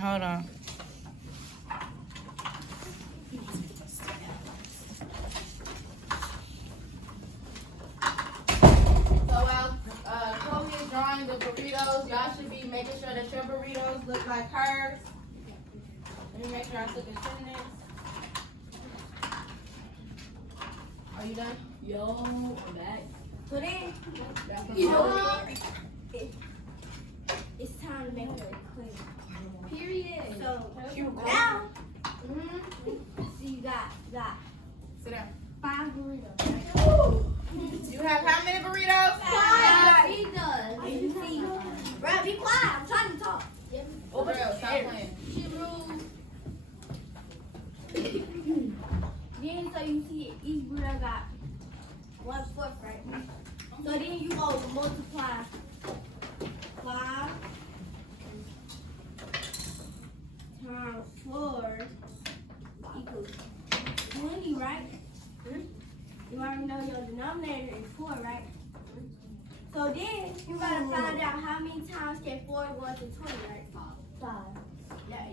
hold on. So while Chloe is drawing the burritos, y'all should be making sure that your burritos look like hers. Let me make sure I took attendance. Are you done? Yo, I'm back. So then, it's time to make it clean. Period. So now, so you got Sit down. 5 burritos. You have how many burritos? 5 burritos. And you see, bro, be quiet. I'm trying to talk. Oh, bro, stop playing. She rules. Then so you see each burrito got 1/4, right? So then you go multiply 5 times 4 equals 20, right? You already know your denominator is 4, right? So then you gotta find out how many times can 4 go into 20, right? 5. Yeah,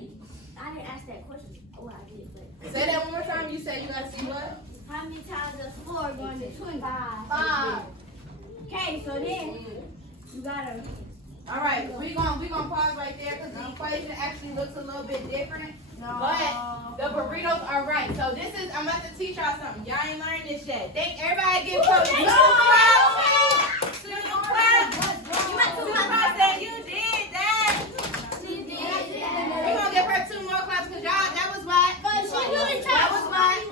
I didn't ask that question. Oh, I did, but Say that one more time. You said you gotta see what? how many times does 4 go into 20? 5. Okay, so then you gotta. All right, we gonna pause right there because the equation actually looks a little bit different. But the burritos are right. So this is, I'm about to teach y'all something. Y'all ain't learned this yet. Think everybody give Coach 2 claps. 2 claps. 2 claps that you did that. We gonna give her 2 more claps because y'all, that was why. That was why.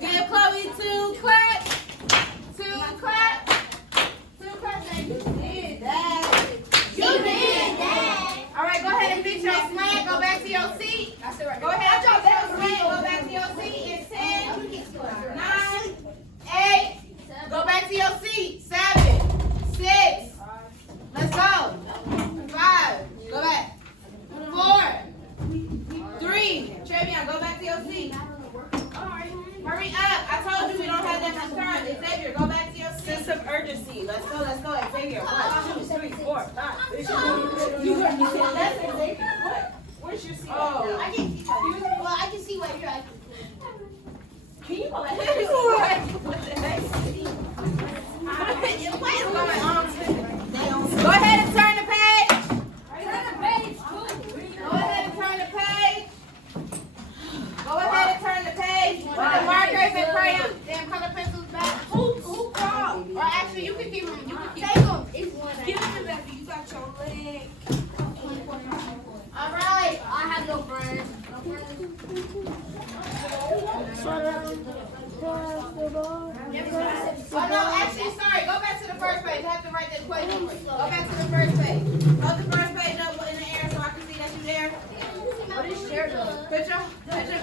Give Chloe 2 claps. 2 claps. 2 claps that you did that. You did that. All right, go ahead and fix your slant. Go back to your seat. Go ahead and fix your slant. Go back to your seat. In 10, 9, 8. Go back to your seat. 7, 6. Let's go. 5. Go back. 4, 3. Trevion, go back to your seat. Hurry up. I told you we don't have that much time. Xavier, go back to your seat. Sense of urgency. Let's go. Xavier. 1, 2, 3, 4, 5. That's Xavier. What? Where's your seat? Oh. I can see what you're at. Can you go ahead? What the heck? Go ahead and turn the page. Go ahead and turn the page. Go ahead and turn the page. Put the markers and crayons and color pencils back. Who called? Or actually, you can keep them. You can keep them. It's one. Give them back. You got your leg. All right. I have no friends. Oh no, actually, sorry. Go back to the first page. I have to write the equation for you. Go back to the first page. Hold the first page up in the air so I can see that you're there. What is shared though? Put your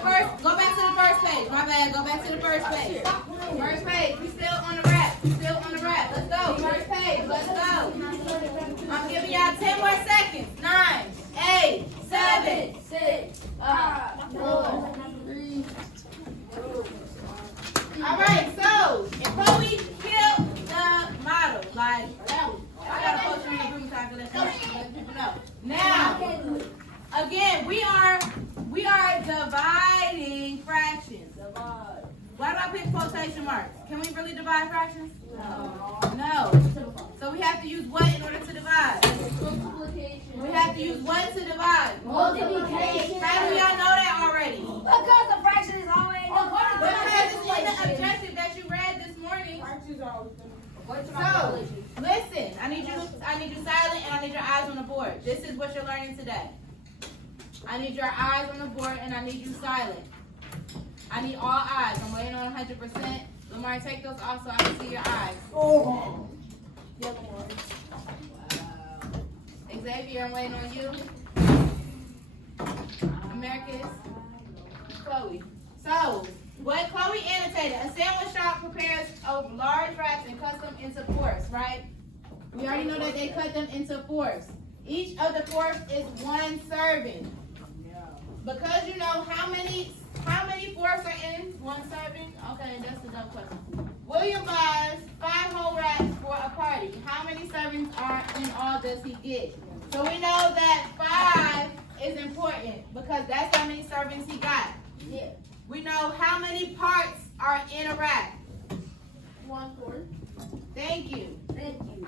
first. Go back to the first page. My bad. Go back to the first page. First page. We still on the wrap. Let's go. First page. Let's go. I'm giving y'all 10 more seconds. 9, 8, 7, 6, 5, 4, 3. All right. So if Chloe killed the model, like I gotta post you in the group so I can let people know. Now, again, we are dividing fractions. Why do I pick quotation marks? Can we really divide fractions? No. So we have to use what in order to divide? We have to use what to divide? Multiplication. How do y'all know that already? Because the fraction is always Because it's in the objective that you read this morning. So, listen, I need you silent and I need your eyes on the board. This is what you're learning today. I need your eyes on the board and I need you silent. I need all eyes. I'm waiting on 100%. Lamar, take those off so I can see your eyes. Oh. Xavier, I'm waiting on you. Americus. Chloe. So, what Chloe annotated, a sandwich shop prepares large wraps and cuts them into fourths, right? We already know that they cut them into fourths. Each of the fourths is 1 serving. Because you know how many fourths are in 1 serving? Okay, that's the dumb question. William buys 5 whole wraps for a party. How many servings are in all does he get? So we know that 5 because that's how many servings he got. Yeah. We know how many parts are in a rack. 1/4. Thank you. Thank you.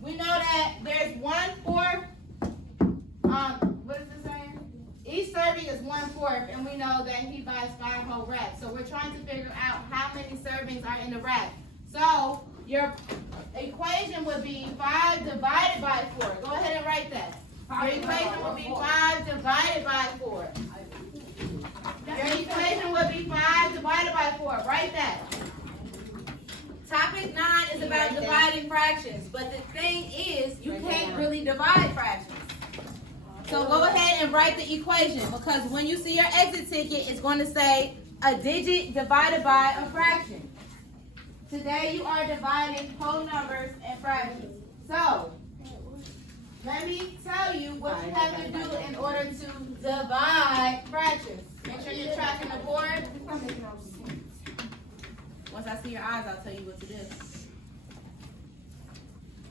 We know that there's 1/4. What is it saying? Each serving is 1/4, and we know that he buys 5 whole racks. So we're trying to figure out how many servings are in the rack. So your equation would be 5 divided by 4. Go ahead and write that. Your equation would be 5 divided by 4. Your equation would be 5 divided by 4. Write that. Topic 9 is about dividing fractions, but the thing is, you can't really divide fractions. So go ahead and write the equation, because when you see your exit ticket, it's going to say a digit divided by a fraction. Today you are dividing whole numbers and fractions. So let me tell you what you have to do in order to divide fractions. Make sure you're tracking the board. Once I see your eyes, I'll tell you what to do.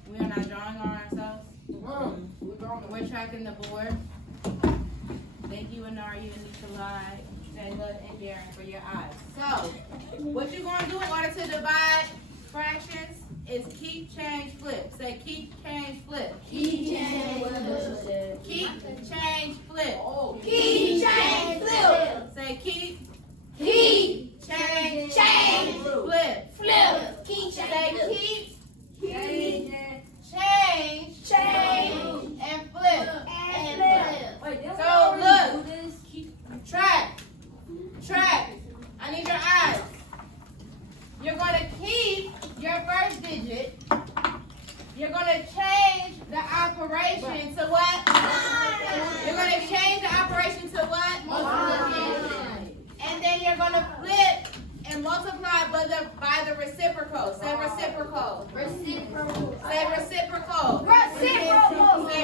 We are not drawing on ourselves. We're tracking the board. Thank you, Anaria, Nikolai, Jayla, and Darren for your eyes. So, what you're going to do in order to divide fractions is keep, change, flip. Say keep, change, flip. Keep, change, flip. Keep, change, flip. Keep, change, flip. Say keep, Keep, change, change, flip. flip. Keep, Say change, keep, change, change, and flip. and flip. Wait, didn't we So, already look. do this? Track. I need your eyes. You're going to keep your first digit. You're going to change the operation to what? You're going to change the operation to what? Multiplication. And then you're going to flip and multiply by the reciprocal. Say reciprocal. Reciprocal. Say reciprocal. Reciprocal. Say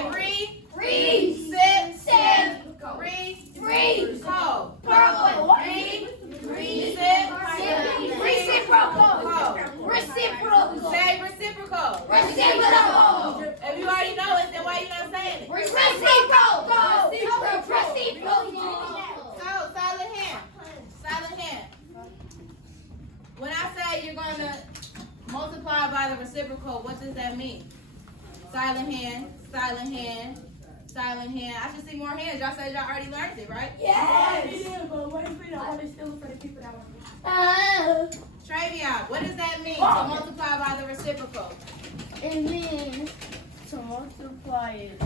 Reciprocal. Say reciprocal. Reciprocal. If you already know it, then why are you not saying it? Reciprocal. So, silent hand. Silent hand. When I say you're going to multiply by the reciprocal, what does that mean? Silent hand, silent hand, silent hand. I should see more hands. Y'all said y'all already learned it, right? Yes. Travion, what does that mean to multiply by the reciprocal? It means to multiply it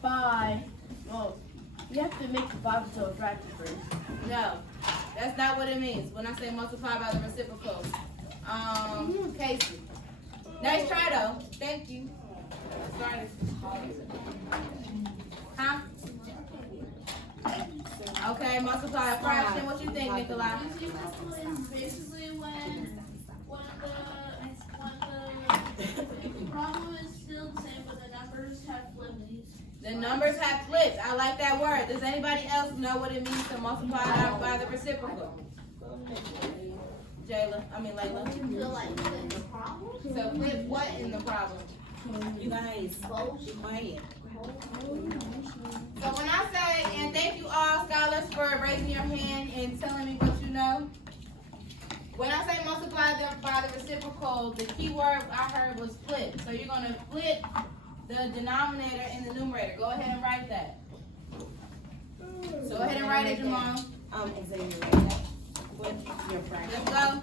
by, well, you have to make the 5 into a fraction first. No, that's not what it means when I say multiply by the reciprocal. Casey. Nice try though. Thank you. Started. Huh? Okay, multiply a fraction. What you think, Nikolai? Basically, when the problem is still the same, but the numbers have flipped. The numbers have flipped. I like that word. Does anybody else know what it means to multiply by the reciprocal? Layla. So like flip the problem. So flip what in the problem? You guys, quiet. So when I say, and thank you all scholars for raising your hand and telling me what you know. When I say multiply by the reciprocal, the key word I heard was flip. So you're going to flip the denominator and the numerator. Go ahead and write that. So go ahead and write it, Jamal. Xavier, right? What's your fraction? Let's go.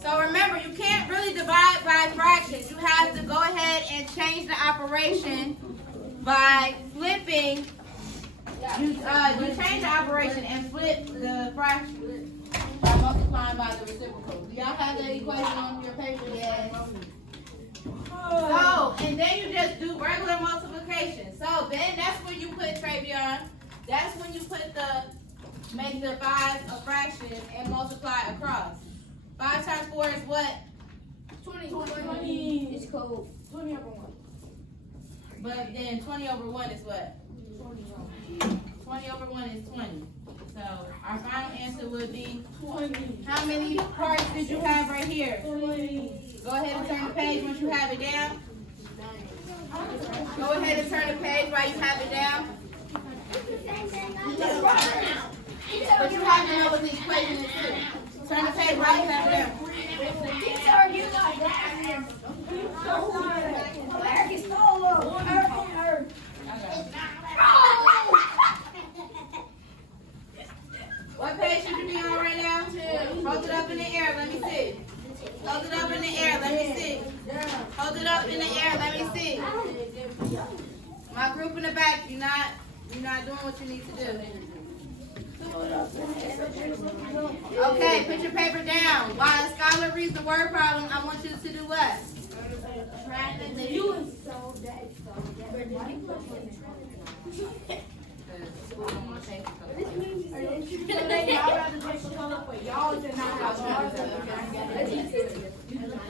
So remember, you can't really divide by fractions. You have to go ahead and change the operation by flipping. You change the operation and flip the fraction by multiplying by the reciprocal. Do y'all have that equation on your paper? Yes. So, and then you just do regular multiplication. So then that's when you put Travion. That's when you put make the 5 a fraction and multiply across. 5 times 4 is what? 20. It's cold. 20 over 1. But then 20 over 1 is what? 20 over 1 is 20. So our final answer would be 20. how many parts did you have right here? 20. Go ahead and turn the page once you have it down. Go ahead and turn the page while you have it down. know what the equation is too. Turn the page right over there. Teacher, you got that. Eric is solo. Eric. What page should you be on right now? Hold it up in the air, let me see. Hold it up in the air, let me see. Hold it up in the air, let me see. My group in the back, you're not doing what you need to do. Okay, put your paper down. While a scholar reads the word problem, I want you to do what?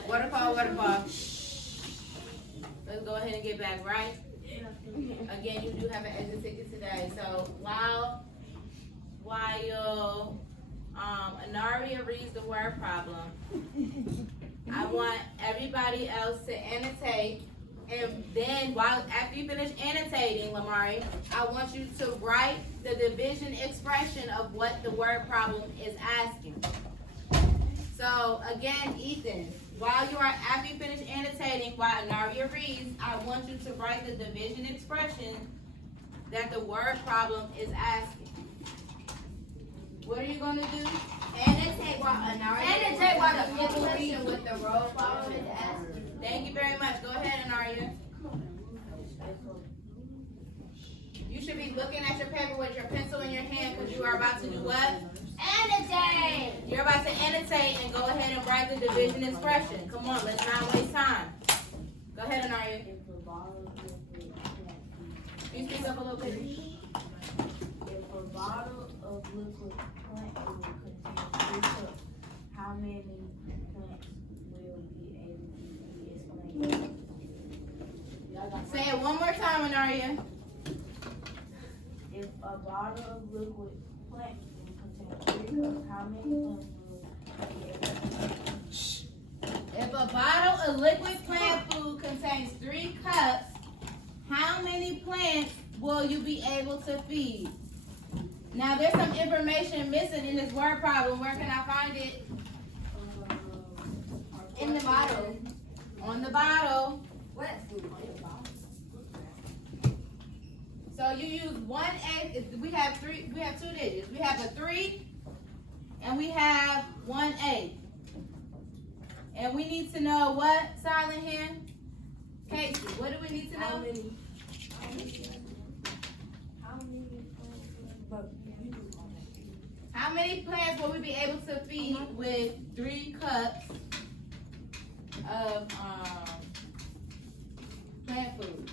Waterfall. Let's go ahead and get back, right? Again, you do have an exit ticket today. So while Anaria reads the word problem, I want everybody else to annotate. And then after you finish annotating, Lamari, I want you to write the division expression of what the word problem is asking. So again, Ethan, after you finish annotating, while Anaria reads, I want you to write the division expression that the word problem is asking. What are you going to do? Annotate while the people reading what the road problem is asking. Thank you very much. Go ahead, Anaria. You should be looking at your paper with your pencil in your hand because you are about to do what? Annotate. You're about to annotate and go ahead and write the division expression. Come on, let's not waste time. Go ahead, Anaria. Can you speak up a little bit? If a bottle of liquid plant food contains 3 cups, how many plants will be able to be explained? Say it one more time, Anaria. If a bottle of liquid plant food contains 3 cups, how many plants will be able to be explained? If a bottle of liquid plant food contains 3 cups, how many plants will you be able to feed? Now, there's some information missing in this word problem. Where can I find it? In the bottle. On the bottle. What? So you use 1/8. We have 2 digits. We have a 3 and we have 1/8. And we need to know what, Silent Hand? Casey, what do we need to know? How many plants will we be able to feed with 3 cups of plant food?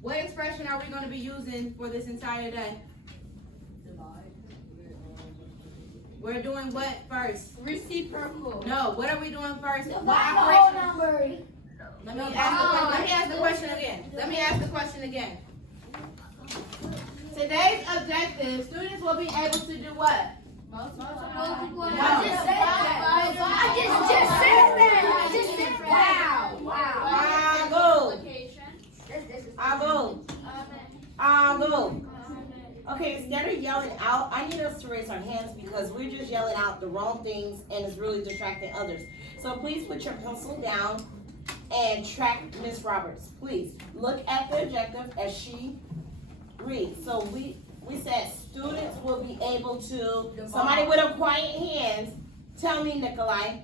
What expression are we going to be using for this entire day? We're doing what first? Reciprocal. No, what are we doing first? Divide What the whole operation? number. Let me ask the question again. Today's objective, students will be able to do what? Multiply. No. I just said that. I just said that. Wow. I'll go. Okay, instead of yelling out, I need us to raise our hands because we're just yelling out the wrong things and it's really distracting others. So please put your pencil down and track Miss Roberts. Please look at the objective as she reads. So we said students will be able to, somebody with a quiet hands, tell me, Nikolai.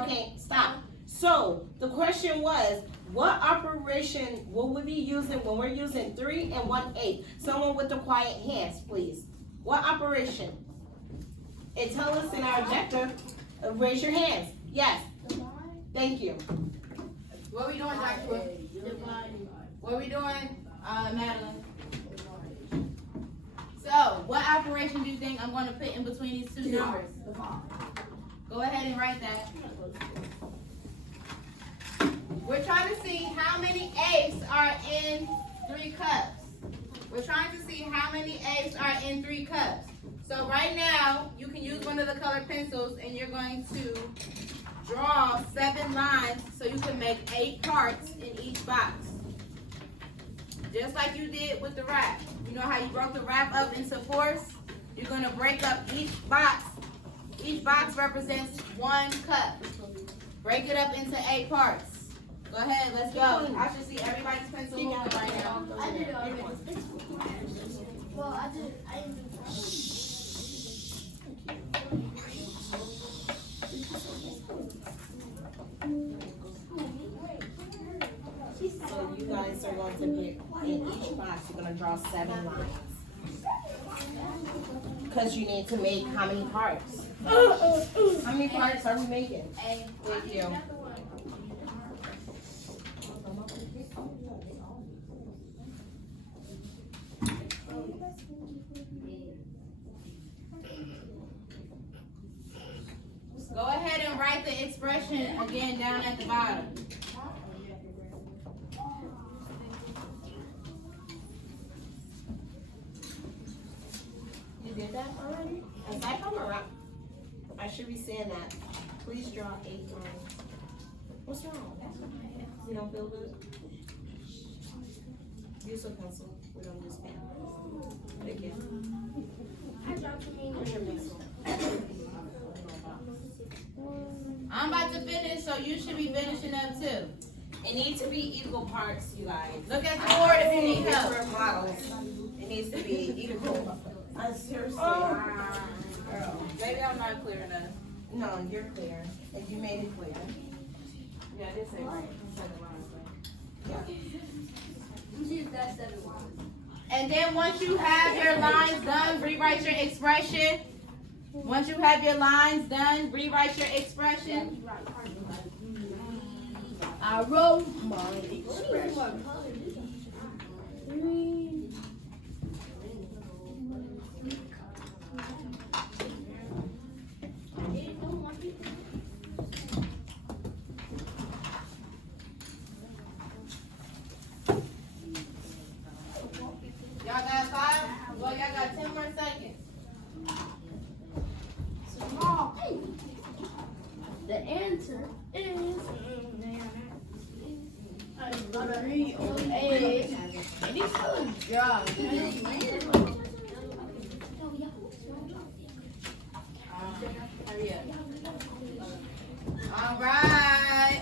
Okay, stop. So the question was, what operation will we be using when we're using 3 and 1/8? Someone with the quiet hands, please. What operation? It tells us in our objective, raise your hands. Yes. Thank you. What are we doing, Joshua? What are we doing, Madeline? So, what operation do you think I'm going to put in between these 2 numbers? Go ahead and write that. We're trying to see how many eighths are in 3 cups. We're trying to see how many eighths are in 3 cups. So right now, you can use one of the colored pencils and you're going to draw 7 lines so you can make 8 parts in each box. Just like you did with the wrap. You know how you broke the wrap up into 4s? You're gonna break up each box. Each box represents 1 cup. Break it up into 8 parts. Go ahead, let's go. I should see everybody's pencil moving right now. I did it already. Well, I did. I didn't. So you guys are going to pick, in each box, you're gonna draw 7 lines. Because you need to make how many parts? How many parts are we making? Thank you. Go ahead and write the expression again down at the bottom. You did that already? As I come around, I should be saying that. Please draw 8 lines. What's wrong? You don't feel good? Use a pencil. We don't use pen. Thank you. Where's your pencil? I'm about to finish, so you should be finishing up too. It needs to be equal parts, you guys. Look at the board if you need help. Different models. It needs to be equal. I seriously. Maybe I'm not clear enough. No, you're clear. And you made it clear. Yeah, this ain't right. And then once you have your lines done, rewrite your expression. Once you have your lines done, rewrite your expression. I wrote my expression. Y'all got 5? Well, y'all got 10 more seconds. The answer is 308. And he's still a job. Hurry up. All right.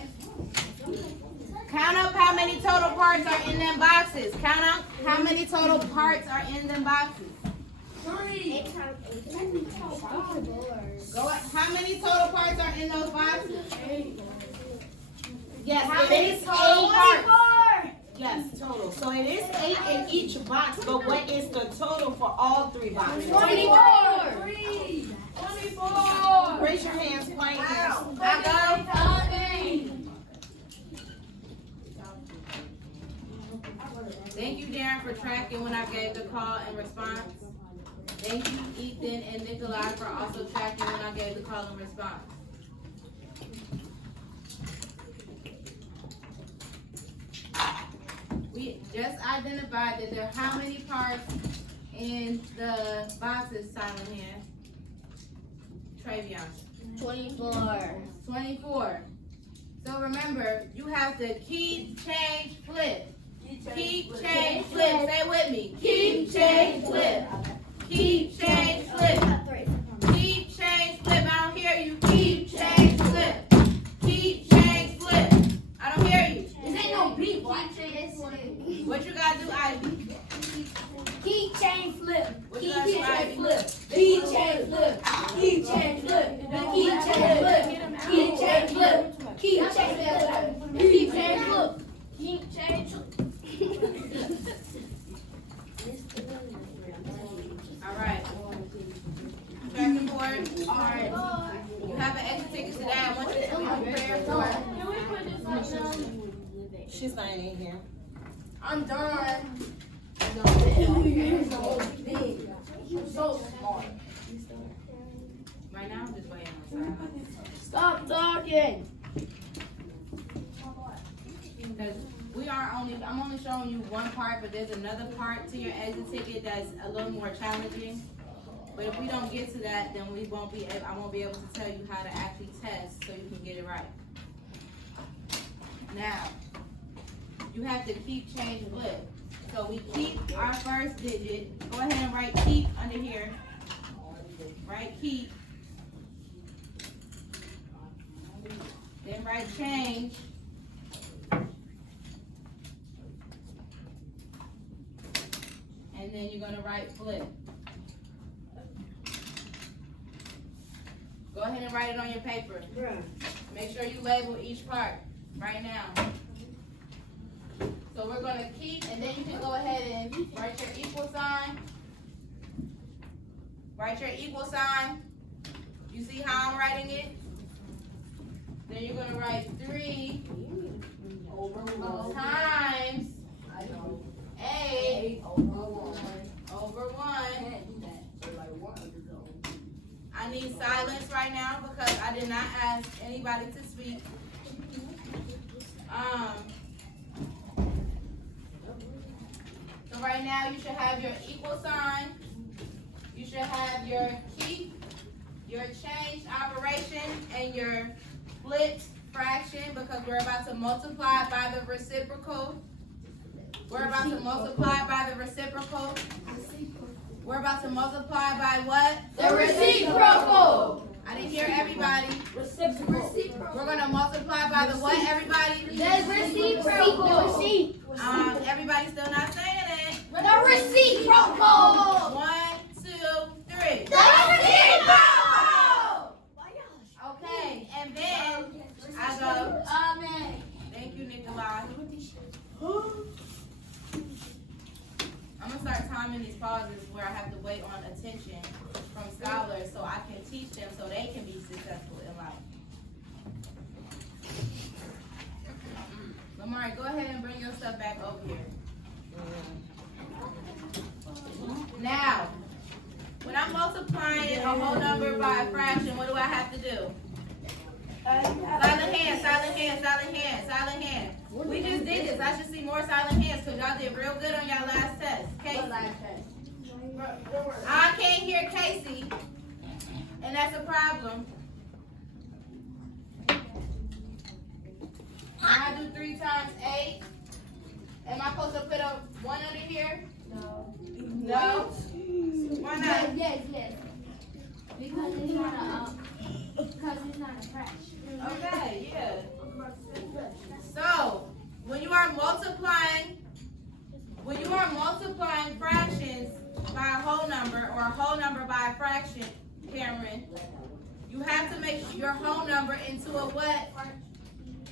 Count up how many total parts are in them boxes. Count up how many total parts are in them boxes. 3. Go up. How many total parts are in those boxes? 8. Yes, How it many is total 8 parts? parts. Yes, total. So it is 8 in each box, but what is the total for all 3 boxes? 24. 24. Raise your hands quietly. I go. Thank you, Darren, for tracking when I gave the call and response. Thank you, Ethan and Nikolai, for also tracking when I gave the call and response. We just identified that there are how many parts in the boxes, Silent Hand? Travion. 24. 24. So remember, you have to keep, change, flip. Keep, change, flip. Say it with me. Keep, change, flip. Keep, change, flip. Keep, change, flip. I don't hear you. Keep, change, flip. Keep, change, flip. I don't hear you. This ain't no beat, boy. What you gotta do, Ivy? Keep, change, flip. What you gotta do, Ivy? Keep, change, flip. Keep, change, flip. Keep, change, flip. Keep, change, flip. Keep, change, flip. Keep, change, flip. Keep, change, flip. All right. Tracking board. All right. You have an extra ticket today. I want you to be prepared for it. She's not in here. I'm done. You're so smart. Right now, I'm just waiting on silence. Stop talking. Because I'm only showing you one part, but there's another part to your exit ticket that's a little more challenging. But if we don't get to that, then I won't be able to tell you how to actually test so you can get it right. Now, you have to keep, change, flip. So we keep our first digit. Go ahead and write keep under here. Write keep. Then write change. And then you're gonna write flip. Go ahead and write it on your paper. Make sure you label each part right now. So we're gonna keep, and then you can go ahead and write your equal sign. Write your equal sign. You see how I'm writing it? Then you're gonna write 3 times 8 over 1. I need silence right now because I did not ask anybody to speak. So right now you should have your equal sign. You should have your keep, your change operation, and your split fraction because we're about to multiply by the reciprocal. We're about to multiply by the reciprocal. We're about to multiply by what? The reciprocal. I didn't hear everybody. Reciprocal. We're gonna multiply by the what, everybody? The reciprocal. Everybody's still not saying it. The reciprocal. 1, 2, 3. The reciprocal. Okay, and then I go. Amen. Thank you, Nikolai. I'm gonna start timing these pauses where I have to wait on attention from scholars so I can teach them so they can be successful in life. Lamar, go ahead and bring your stuff back over here. Now, when I'm multiplying a whole number by a fraction, what do I have to do? Silent hand, silent hand, silent hand, silent hand. We just did this. I should see more silent hands because y'all did real good on y'all last test. Casey. I can't hear Casey, and that's a problem. I do 3 times 8. Am I supposed to put a 1 under here? No. No? Why not? Yes. Because it's not a fraction. Okay, yeah. So, when you are multiplying fractions by a whole number or a whole number by a fraction, Cameron, you have to make your whole number into a what?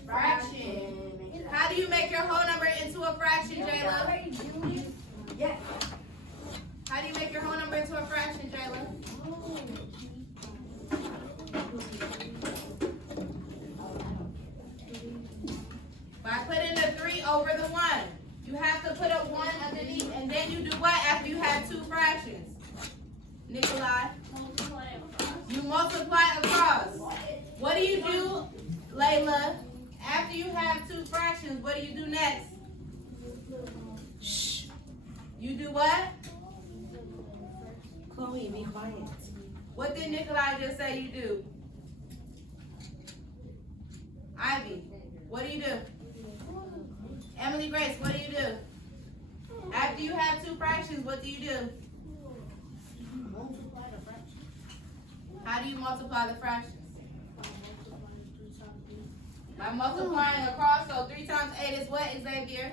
Fraction. How do you make your whole number into a fraction, Jayla? Yeah. How do you make your whole number into a fraction, Jayla? By putting the 3 over the 1. You have to put a 1 underneath, and then you do what after you have 2 fractions? Nikolai? You multiply across. What do you do, Layla? After you have 2 fractions, what do you do next? Shh. You do what? Chloe, be quiet. What did Nikolai just say you do? Ivy, what do you do? Emily Grace, what do you do? After you have 2 fractions, what do you do? How do you multiply the fractions? By multiplying across, so 3 times 8 is what, Xavier?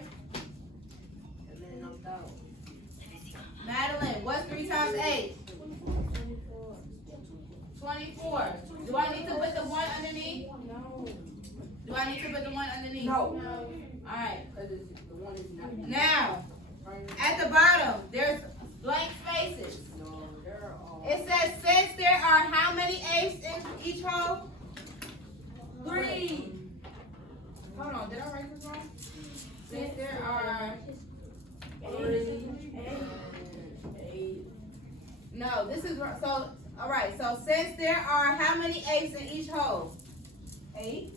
Madeline, what's 3 times 8? 24. Do I need to put the 1 underneath? No. Do I need to put the 1 underneath? No. Alright. Now, at the bottom, there's blank spaces. It says, since there are how many eighths in each hole? 3. Hold on, did I write this wrong? Since there are 3. No, this is so. All right. So since there are how many eighths in each hole? 8.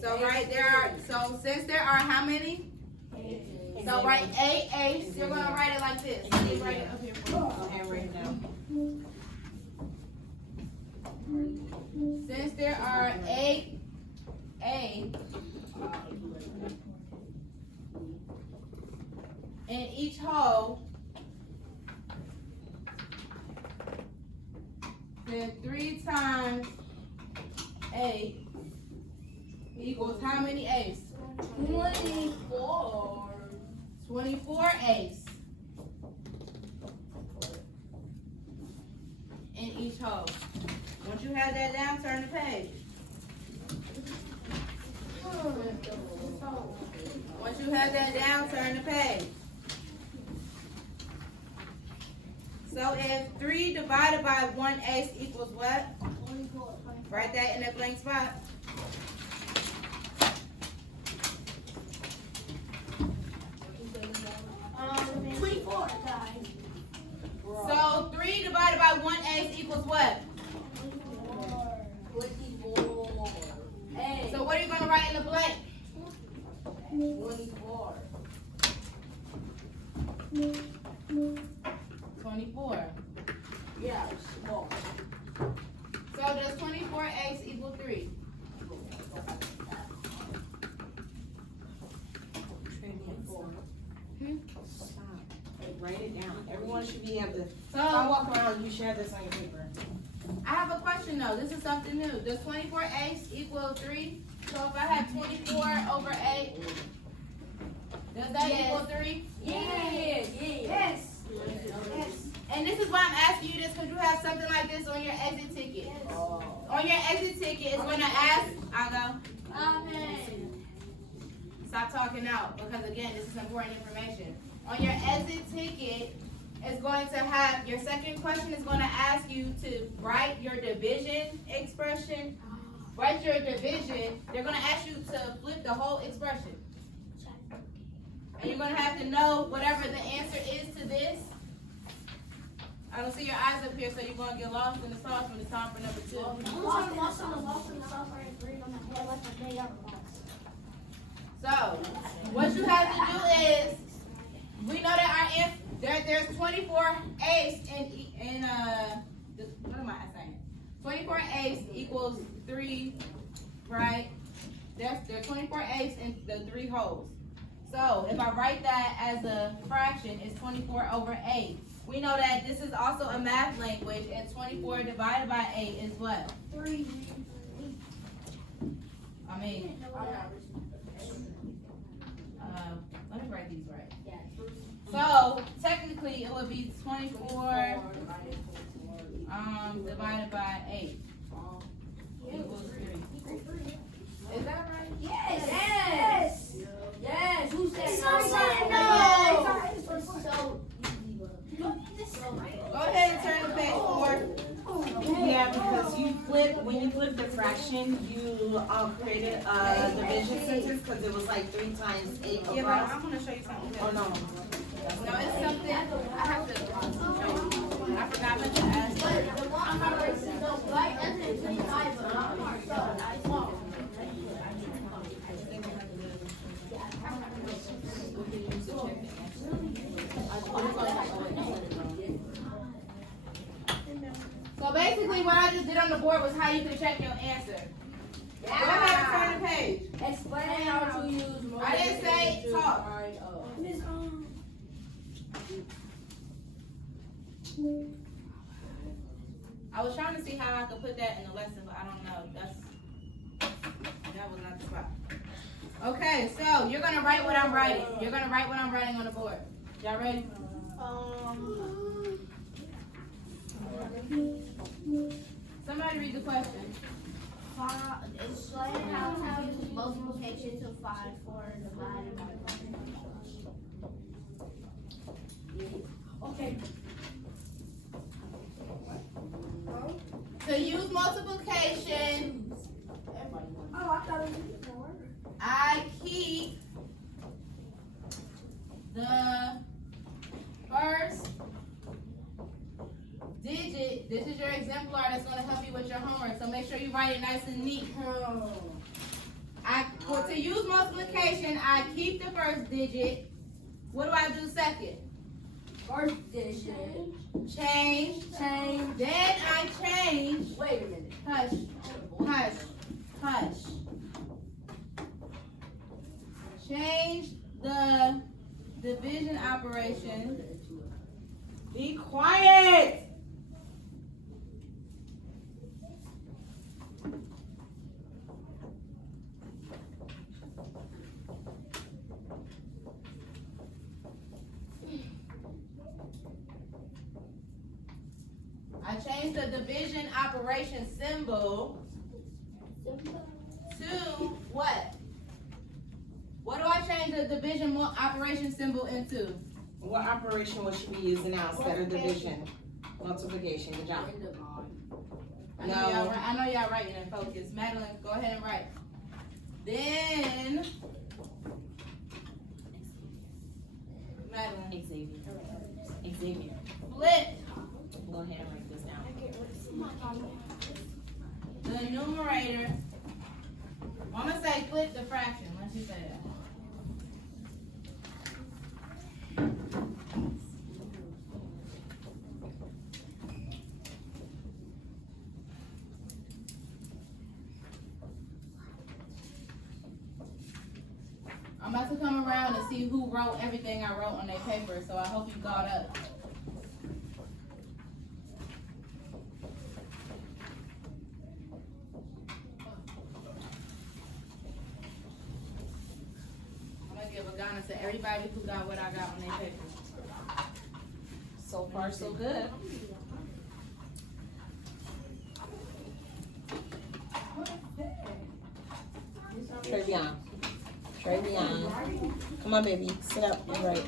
So right there are. So since there are how many? 8. So write 8 eighths. You're gonna write it like this. Let me write it up here for you. Go ahead, write it down. Since there are 8 eighths in each hole. then 3 times 8 equals how many eighths? 24. 24 eighths in each hole. Once you have that down, turn the page. Once you have that down, turn the page. So if 3 divided by 1/8 equals what? 24. Write that in that blank spot. Um, 24, guys. So 3 divided by 1/8 equals what? 24. Hey. So what are you going to write in the blank? 24. 24. Yeah, small. So does 24/8 equal 3? Stop. Hey, write it down. Everyone should be able to. If I So walk around, you share this on your paper. I have a question though. This is something new. Does 24/8 equal 3? So if I have 24/8, does that equal 3? Yes. And this is why I'm asking you this, because you have something like this on your exit ticket. On your exit ticket, it's going to ask, I'll go. Amen. Stop talking out, because again, this is important information. On your exit ticket, it's going to have, your second question is going to ask you to write your division expression. Write your division. They're going to ask you to flip the whole expression. And you're going to have to know whatever the answer is to this. I don't see your eyes up here, so you're going to get lost in the sauce when it's time for number 2. So, what you have to do is, we know that our answer, there's 24 eighths in what am I saying? 24 eighths equals 3, right? There's 24 eighths in the 3 holes. So, if I write that as a fraction, it's 24/8. We know that this is also a math language, and 24 divided by 8 is what? 3. I mean, let me write these right. So, technically, it would be 24 divided by 8 equals 3. Is that right? Yes. Yes. Who said Go ahead and turn to page 4. Yeah, because when you flip the fraction, you created a division sentence because it was like 3 times 8 Yeah, but across. I'm going to show you something. Oh, no. No, it's something, I have to show you. I forgot to ask. So basically what I just did on the board was how you can check your answer. Go ahead and turn the page. Explain how to use I didn't say talk. I was trying to see how I could put that in the lesson, but I don't know. That was not the spot. Okay, so you're gonna write what I'm writing. You're gonna write what I'm writing on the board. Y'all ready? Somebody read the question. Explain how to use multiplication to find 4 divided by 1. Okay. To use multiplication, Oh, I thought it was 4. I keep the first digit. This is your exemplar that's going to help you with your homework. So make sure you write it nice and neat. To use multiplication, I keep the first digit. What do I do second? First digit. Change. Change. Then I change. Wait a minute. Hush. Hush. Hush. Change the division operation. Be quiet. change the division operation symbol to what? What do I change the division operation symbol into? What operation will she be using now instead of division? Multiplication, good job. I know y'all writing in focus. Madeline, go ahead and write. Then, Madeline, Xavier. split Go ahead and write this down. the numerator. I'm gonna say split the fraction. Let's just say that. I'm about to come around and see who wrote everything I wrote on their paper, so I hope you got up. I'm gonna give a gun to everybody who got what I got on their paper. So far, so good. Travion. Come on, baby. Sit up and write.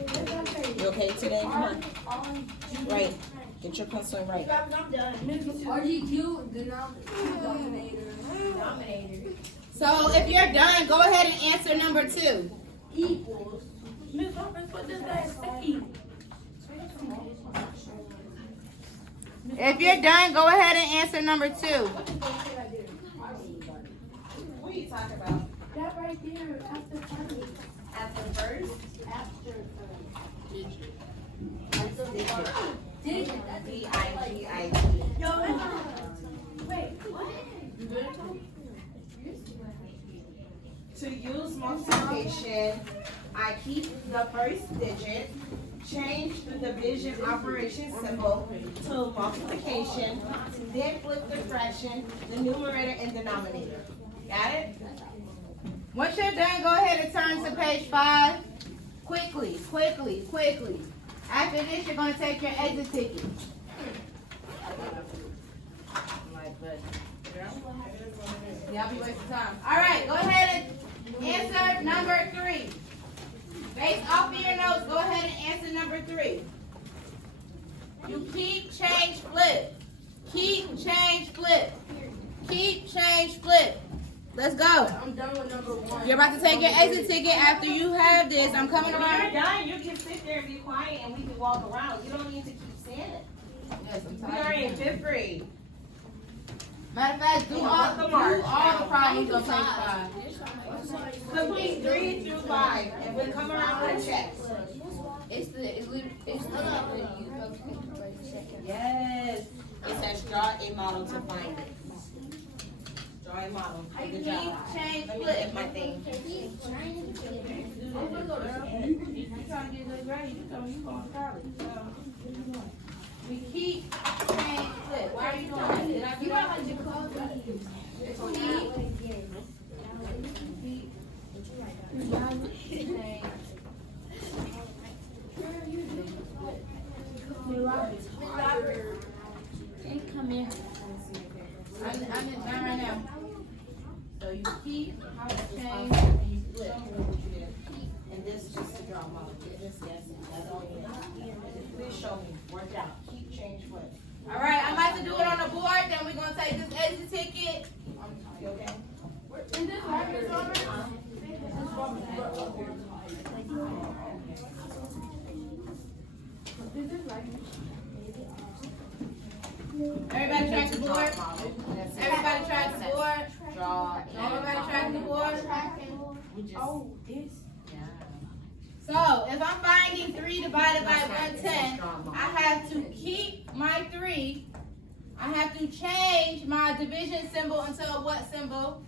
You okay today? Come on. Write. Get your pencil and write. RGQ, denominator. So if you're done, go ahead and answer number 2. Equals. If you're done, go ahead and answer number 2. What are you talking about? That right there, after funny. After first? After Digit. Digit. D-I-G-I-T. Yo, wait, what? To use multiplication, I keep the first digit, change the division operation symbol to multiplication, then flip the fraction, the numerator and denominator. Got it? Once you're done, go ahead and turn to page 5. Quickly. After this, you're going to take your exit ticket. Y'all be wasting time. All right, go ahead and answer number 3. Based off of your notes, go ahead and answer number 3. You keep, change, flip. Keep, change, flip. Keep, change, flip. Let's go. I'm done with number 1. You're about to take your exit ticket. After you have this, I'm coming When you're around. done, you can sit there and be quiet and we can walk around. You don't need to keep saying it. Yes, I'm We are in 5th grade. Matter of fact, do all the problems on page 5. Complete 3 through 5 and we'll come around with a check. Yes. It says draw a model to find it. Draw a model. Good job. Change, Let me flip. get my thing. You trying to get good grades? You told me you going to college. We keep, change, flip. Why are you doing that? Did I do that? Come here. I'm in time right now. So you keep, change, and you flip. And this is just to draw a model. Just yes. That's all you need. Please show me. Work out. Keep, change, flip. All right, I'm about to do it on the board. Then we're gonna take this exit ticket. You okay? Everybody track the board. Everybody track the board. Draw. Everybody track the board. We just. So if I'm finding 3 divided by 110, I have to keep my 3. I have to change my division symbol into a what symbol?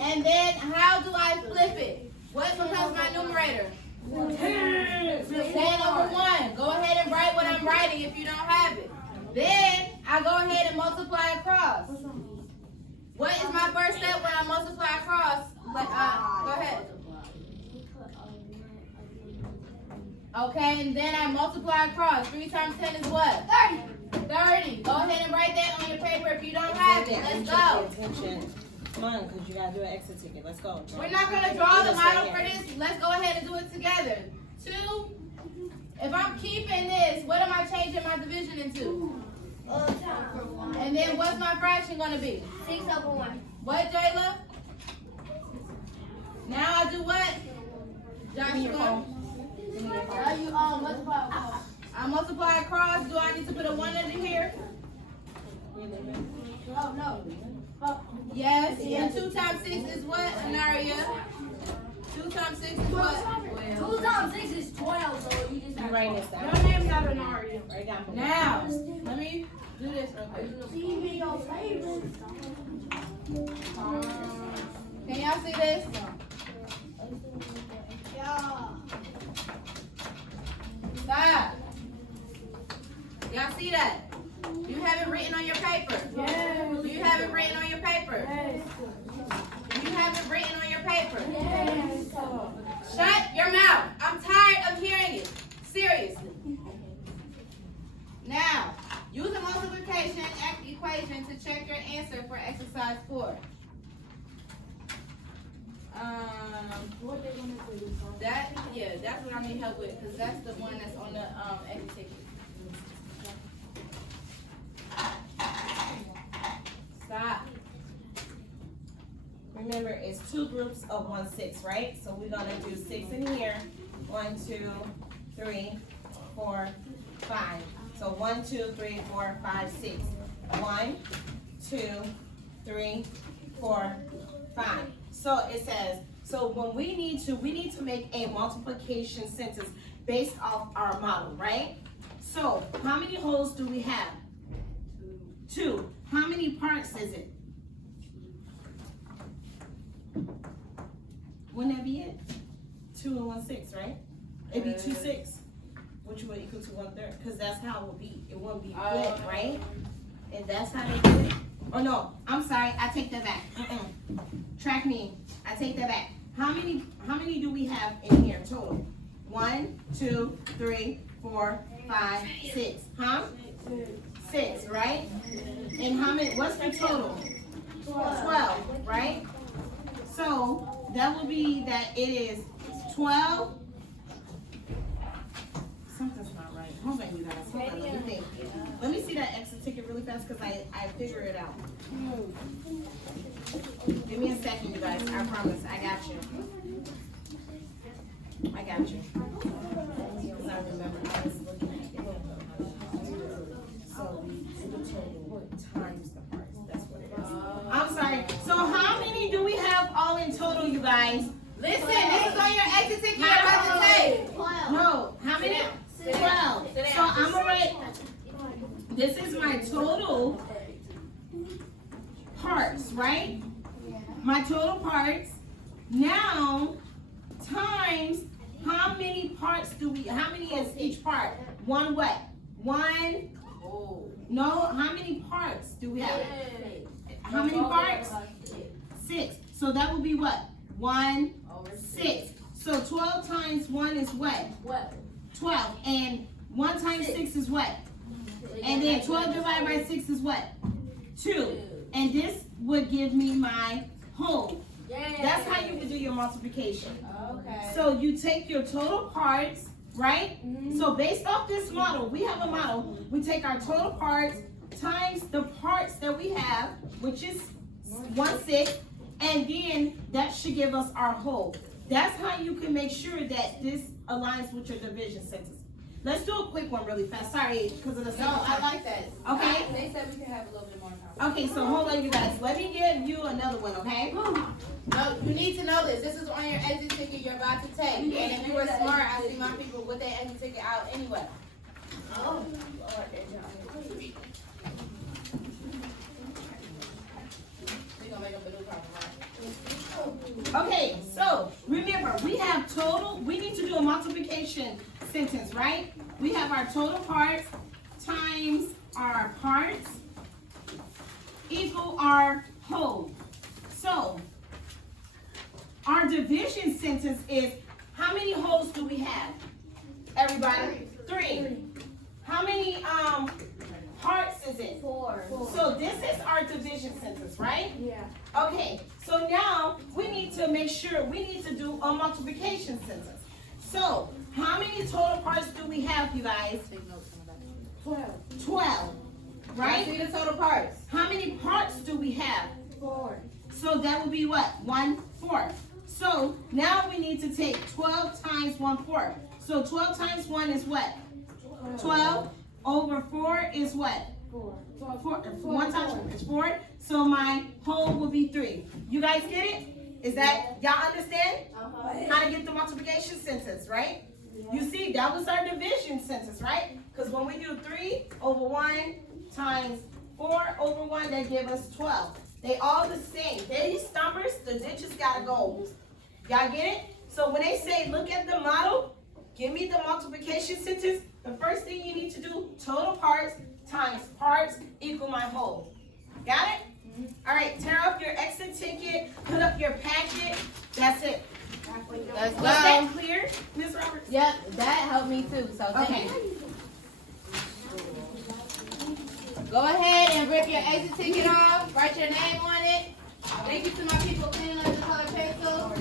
And then how do I flip it? What becomes my numerator? 10 over 1. Go ahead and write what I'm writing if you don't have it. Then I go ahead and multiply across. What is my first step when I multiply across? Go ahead. Okay, and then I multiply across. 3 times 10 is what? 30. 30. Go ahead and write that on your paper if you don't have it. Let's go. Attention. Come on, because you got to do an exit ticket. Let's go. We're not going to draw the model for this. Let's go ahead and do it together. 2. If I'm keeping this, what am I changing my division into? And then what's my fraction going to be? 6/1. What, Jayla? Now I do what? Joshua? Now you multiply across. I multiply across. Do I need to put a 1 under here? No. Yes. And 2 times 6 is what, Anaria? 2 times 6 is what? 2 times 6 is 12, so you just have to Write this down. Your name's not Anaria. Write down. Now, let me do this real quick. See me your favorite. Can y'all see this? Yeah. Stop. Y'all see that? You have it written on your paper. Yes. Do you have it written on your paper? Yes. Do you have it written on your paper? Yes. Shut your mouth. I'm tired of hearing it. Seriously. Now, use a multiplication equation to check your answer for exercise 4. That's what I need help with, because that's the one that's on the exit ticket. Stop. Remember, it's 2 groups of 1 6, right? So we're gonna do 6 in here. 1, 2, 3, 4, 5. So 1, 2, 3, 4, 5, 6. 1, 2, 3, 4, 5. So it says, so when we need to make a multiplication sentence based off our model, right? So how many holes do we have? 2. How many parts is it? Wouldn't that be it? 2 and 1 6, right? It'd be 2 6, which would equal to 1/3, because that's how it would be. It wouldn't be flipped, right? And that's how they do it. Oh no, I'm sorry, I take that back. Track me. I take that back. How many do we have in here total? 1, 2, 3, 4, 5, 6. Huh? 6, right? And how many? What's the total? 12, right? So that will be that it is 12. Something's not right. Hold on, you guys. Hold on. Let me think. Let me see that exit ticket really fast because I figure it out. Give me a second, you guys. I promise. I got you. I got you. Because I remember I was looking at it. So the total times the parts. That's what it is. I'm sorry. So how many do we have all in total, you guys? Listen, this is on your exit ticket you're about to take. No. How many? 12. So I'm gonna write. This is my total parts, right? My total parts. Now times how many parts do we? How many is each part? 1 what? 1. No. How many parts do we have? How many parts? 6. So that would be what? 1 6. So 12 times 1 is what? 12. And 1 times 6 is what? And then 12 divided by 6 is what? 2. And this would give me my whole. That's how you would do your multiplication. Okay. So you take your total parts, right? So based off this model, we have a model. We take our total parts times the parts that we have, which is 1 6, and then that should give us our whole. That's how you can make sure that this aligns with your division sentence. Let's do a quick one really fast. Sorry, because of the No, I like that. Okay. They said we could have a little bit more time. Okay, so hold on, you guys. Let me give you another one, okay? No, you need to know this. This is on your exit ticket you're about to take. And if you were smart, I see my people with their exit ticket out anyway. We're gonna make up a new problem, right? Okay, so remember, we have total, we need to do a multiplication sentence, right? We have our total parts times our parts equal our whole. So, our division sentence is, how many wholes do we have? Everybody? 3. How many parts is it? 4. So this is our division sentence, right? Yeah. Okay, so now we need to make sure, we need to do a multiplication sentence. So, how many total parts do we have, you guys? 12, right? See the total parts. How many parts do we have? 4. So that would be what? 1/4. So now we need to take 12 times 1/4. So 12 times 1 is what? 12 over 4 is what? 4. 1 times 4 is 4. So my whole will be 3. You guys get it? Is that, y'all understand? How to get the multiplication sentence, right? You see, that was our division sentence, right? Because when we do 3 over 1 times 4 over 1, they give us 12. They all the same. These numbers, the digits gotta go. Y'all get it? So when they say, look at the model, give me the multiplication sentence, the first thing you need to do, total parts times parts equal my whole. Got it? All right, tear up your exit ticket, put up your packet. That's it. Let's Was that go. clear, Ms. Roberts? Yep, that helped me too. So thank Okay. you. Go ahead and rip your exit ticket off. Write your name on it. Thank you to my people cleaning up the color pencil.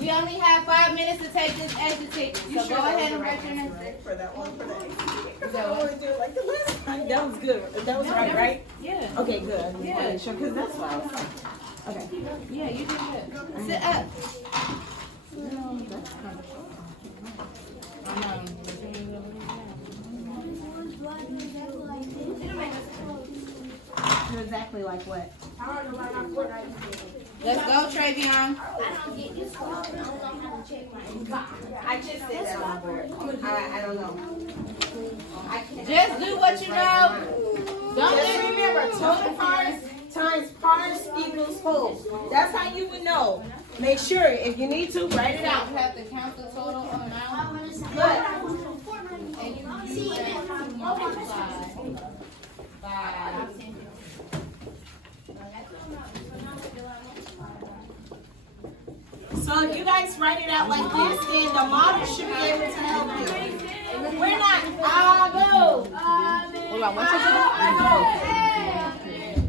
We only have 5 minutes to take this exit ticket. So go ahead and write your name. For that one, for that exit ticket. Because That I what? always do it like the last time. That was good. That was right, right? Yeah. Okay, good. Yeah. Sure, because that's what I was like. Okay. Yeah, you did good. Sit up. You're exactly like what? Let's go, Travion. I don't get this call. I don't know how to check my I just said that on the board. I don't know. I can't. Just do what you know. Don't Just get remember, total parts times parts equals whole. That's how you would know. Make sure, if you need to, write it out. You have to count the total amount. Good. And you use that to multiply by. So if you guys write it out like this, then the model should be able to help you. We're not, go. What about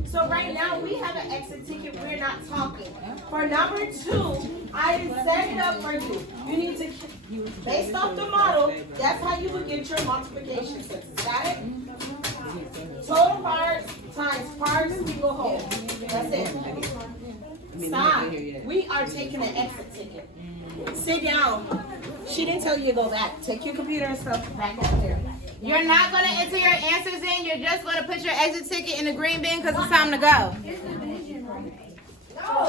So right now, we have an exit ticket, we're not talking. For number 2, I set it up for you. You need to, based off the model, that's how you would get your multiplication sentence, got it? Total parts times parts equal whole. That's it. Stop. We are taking an exit ticket. Sit down. She didn't tell you to go back. Take your computer and stuff back up there. You're not going to enter your answers in. You're just going to put your exit ticket in the green bin because it's time to go.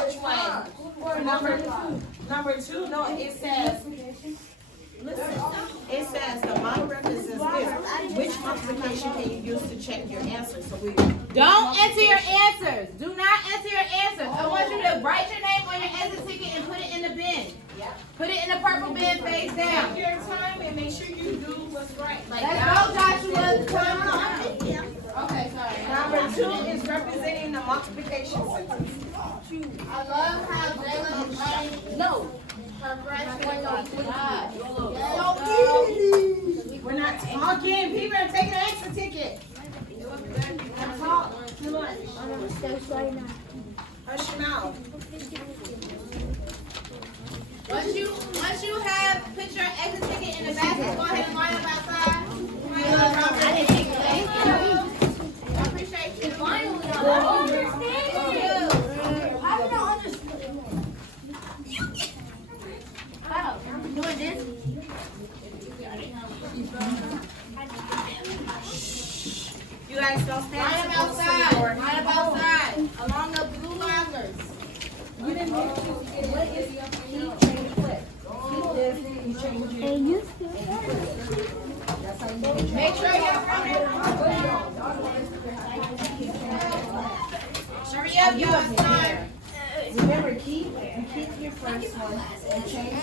Which one? For number 2, no, it says, listen, it says the model represents this. Which multiplication can you use to check your answer? So we Don't enter your answers. Do not enter your answers. I want you to write your name on your exit ticket and put it in the bin. Put it in the purple bin face down. take your time and make sure you do what's right. Like Let's go, Joshua. Come on. Okay, sorry. number 2 is representing the multiplication sentence. I love how Jayla is writing. No. Her freshman job. We're not talking. People are taking an extra ticket. Talk. Too much. Hush your mouth. Once you have put your exit ticket in the basket, go ahead and line up outside. I didn't think thank you. I appreciate you. Finally, Doing this? You guys don't stand line up so close to the outside. door. Line up outside. Along the blue lockers. You didn't get to get what is keep, change, flip. Keep this, you change it. And you That's how you do it. Make sure you're hurry up, you are smart. Remember, keep your first one and change